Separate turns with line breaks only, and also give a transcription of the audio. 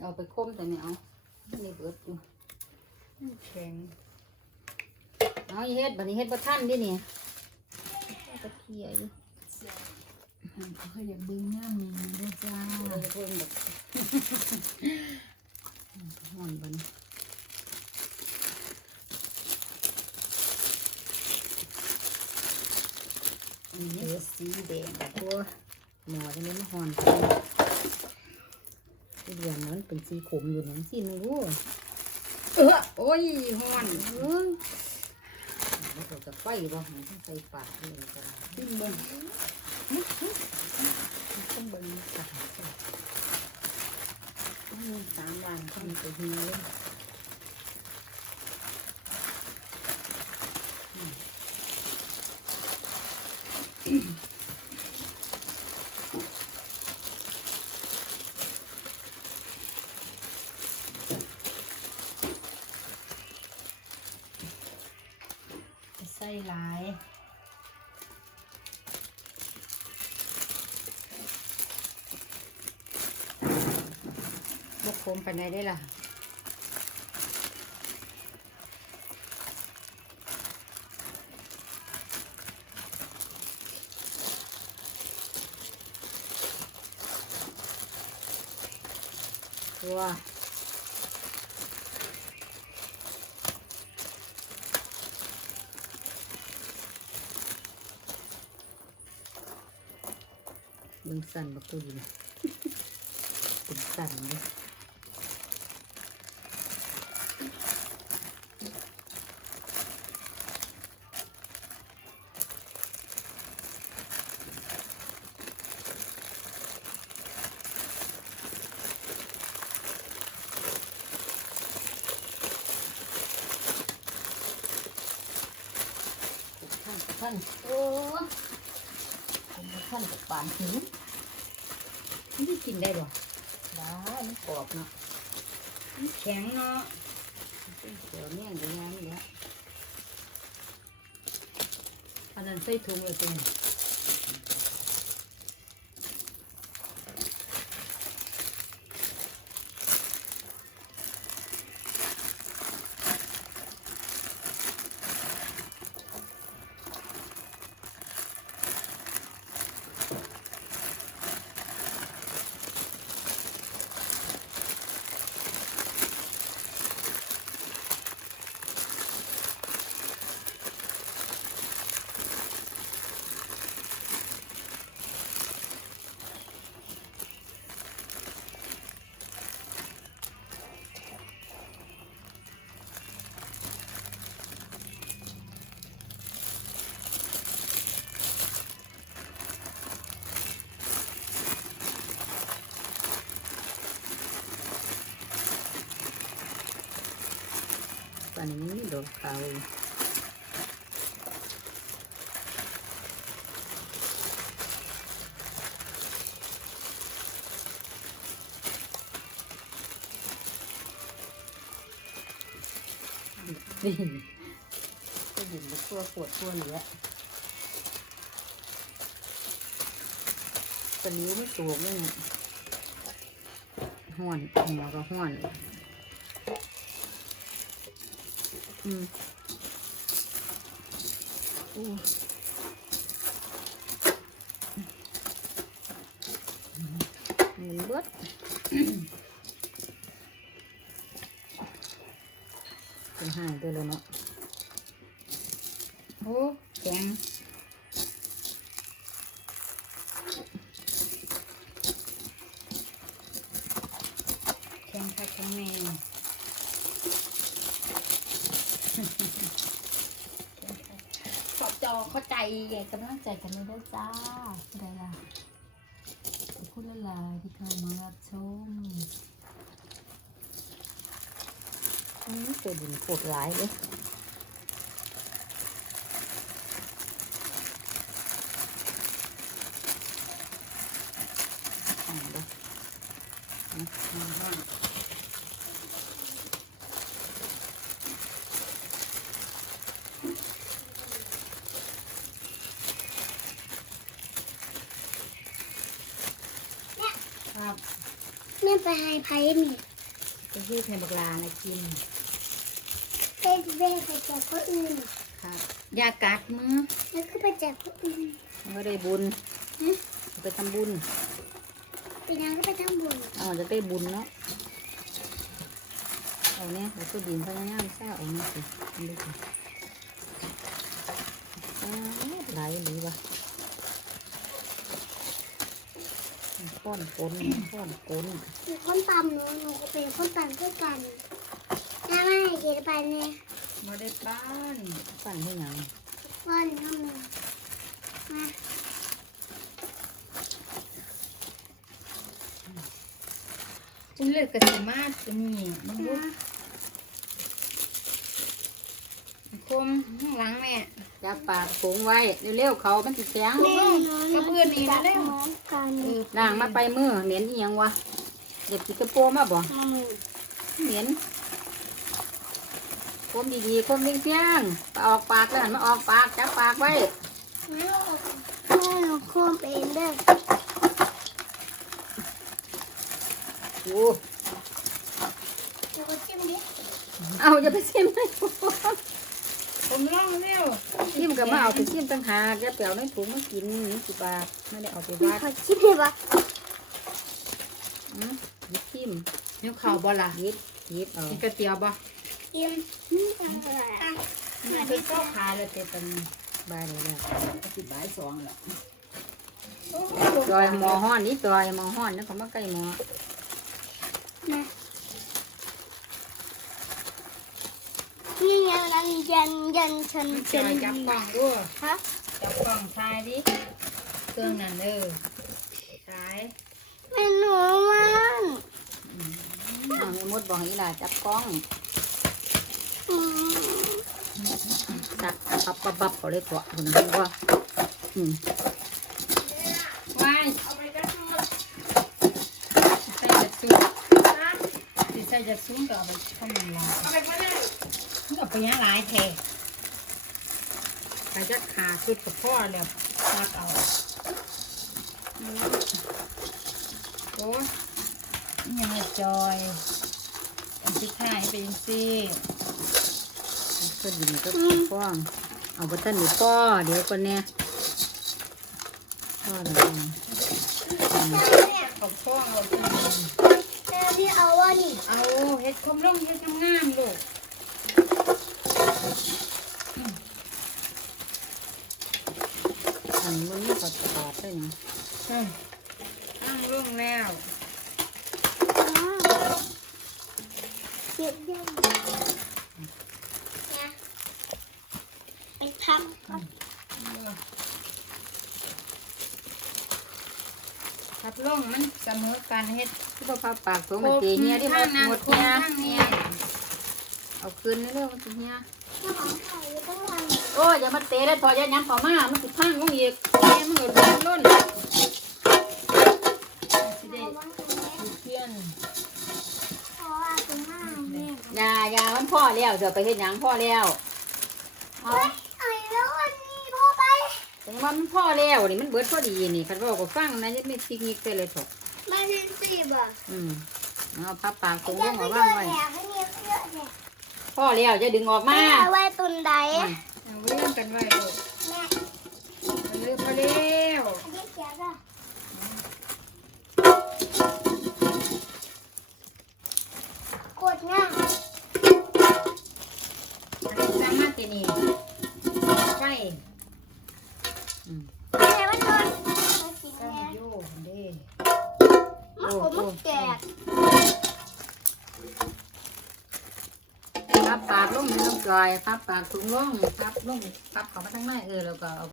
เอาไปคมแต่ไม่เอานี่เบิดอยู่
แข็ง
เอาอีเฮ็ดบัดนี้เฮ็ดบ่ทันเดิเนี่ยตะเคียอยู่
เขาอยากเบิ่งหน้ามีด้วยจ้า
เราจะเพิ่มแบบห่อนบัดนี้อันนี้ สีแดงตัวหมอจะเล่นหอนไปที่เดือนนั้นเป็นสีขมอยู่นั่นสิไม่รู้
เออโอ้ยฮ้อน
เอ้ยมันก็จะไฟบ่หมันใส่ปากนี่ก็ได้
ขึ้นเบิ่ง
ต้องเบิ่งสักต้งมีสามวันต้องมีตัวเฮีย เลยใส่หลายบกโคมไปไหนได้ล่ะว้า มึงสั่นบักตัวดีนะเป็นสั่นเลยท่านท่านโอ้ผมท่านกับปานหิว มันจะกินได้หรอได้มันกรอบเนาะ
แข็งเนาะ
เดี๋ยวเนี่ยเดี๋ยวงานเดี๋ยวอันนั้นใส่ถุงเลยเป็น ตอนนี้ดอกขาวนี่ก็หยิบมาทั่วปวดทั่วเหลือตอนนี้ไม่สูงเลยเนี่ยห้อนหัวก็ห้อน อืมอู้มันเบิด เป็นหายไปเลยเนาะ
โอ้แข็งแข็งค่ะแข็งแม่ อเข้าใจกำลังใจกันเลยด้วยจ้าอะไรล่ะขอบคุณละลายที่เข้ามารับชม
อืมตัวดินโคตรร้ายเลยอ่าเด้อนะ มาห้อน
ไปให้ไผ่นี่
ไปเฮ็ดให้บักลานะกิน
เต้นเบ้ไปแจกคนอื่น
ครับอย่ากัดมือ
แล้วก็ไปแจกคนอื่น
มันก็ได้บุญ
ฮะ
ไปทำบุญ
ไปนางก็ไปทำบุญ
เอาจะได้บุญเนาะเอาเนี่ยเราก็ดินพยายามซ่าเอาเนี่ยสิทำดูสิอ้าวไหลหรือวะ ป้อนก้นป้อนก้น
มีคนตามหนูหนูก็เป็นคนตามด้วยกันน้าไม่ให้เกดไปเนี่ย
มาได้ป้านสั่งให้หยัง
ป้านน้ำหนึ่งมา
ฉันเลือกกระสีมาจะมีมันรู้ก คมข้างหลังแม่
จับปากผงไว้เร็วๆเขามันติดแสง
แม่หนู
กับเพื่อนนี่นะเร็ว
เหมือนกัน
ล้างมาไปมือเหม็นอีหยังวะเด็กกินกระโปรงมาบ่
อืม
เหม็นคมดีๆคมเสียงๆไปออกปากแล้วหันมาออกปากจับปากไว้
แม่หนูควบเองเด้อ
โอ้
เดี๋ยวก็จิ้มดิ
เอาอย่าไปชิมให้
ผมล่องเร็ว
ชิมกับมาเอาไปชิมต่างหากอย่าเปล่าในถุงมากินนี่สิบบาทไม่ได้เอาไป
มี
วัด
ขอจิ้มได้ปะ
อืมหยิบชิม
นิ้วเข่าบ่ล่ะ
หยิบหยิบเอา
กินก๋วยเตี๋ยวบ่
จิ้มนี่ทำอะไรอะ
มันเป็นข้าวขาเลยเต็ม
บายเลยแล้ว
สิบบาทสองแล้ว
จอยหมอห้อนนี่จอยหมอห้อนนะเขามาใกล้หมอ
นะ นี่ยังนั้นยันยันฉัน
จอยจับกล่องด้วย
ฮะ
จับกล่องทรายดิเครื่องนั่นเด้อทราย
ไม่หนูมัน
เอาให้มดบอกอีหลาจับกล้องจับปับปับปับเขาเลยเกาคุณนะว่าอืม
วายใส่จะซุ้มสิใส่จะซุ้มก็เอาไปข้าวมันลายเอาไปก็ ได้เอาไปยังหลายแทใครจะขาชุดกับพ่อแล้วซักเอาโอ้ยนี่ยังไงจอยอันที่ถ่ายเป็นสิ
ก็ดินก็ป้องเอาไปตั้นหรือป้อเดี๋ยวก่อนเนี่ยป้อแล้วกัน
เอาพ่อเอาไป
แม่พี่เอาว่านี่
เอาเฮ็ดคมล่มเฮ็ดงามๆลูก
อันนี้มันก็ตอดได้นะ
อืมตั้งลงแล้ว
เก็บเรื่องนะไปทำก่อน
ทับลงมันเสมอกันเฮ็ด
ที่พ่อพาปากตัวมันตีเฮียที่มั
ข้านงนั้น
หมด
โค
เฮีย
ข้างนี้
เอาคืนเร็วๆมันตีเฮีย
เจ้าของไข่ต้องวาง
โอ้ยอย่ามาเตะได้ถอยยันยันเขอมามันสิพังลงอีกแม่มันก็โดนล้น
สิได้
เอาวางตรงนี้
เพี้ยน
เพราะว่าตรงหน้าแม่
อย่าอย่ามันพ่อแล้วเดี๋ยวไปเฮ็ดหยังพ่อแล้วเอา
เฮ้ยไอ้แล้วอันนี้พ่อไป
ถึงว่ามันพ่อแล้วนี่มันเบิดพอดีนี่คันว่าก็ฟังนะยังไม่ปิกนิกไปเลยเถอะ
มาเรียนสี่บ่ะ
อืมเอาพับปากตรง
อ
ล
ยาก
ง
ไป
เอา
เย
ว่าง
อะ
ไว้
แยะให้เนี่ยเยอะแยะ
พ่อแล้วจะดึงออกมา
แม่เอาไว้ตุนใด
อื
อะ
ม
เอาเรื่องกันไว้ลูก
แม่
เอาเรื่องมาเร็ว
อันนี้เสียก็กดง่ายา
ยพับปากถุงลงพับลงพับเข้ามาทั้งในเออแล้วก็เอา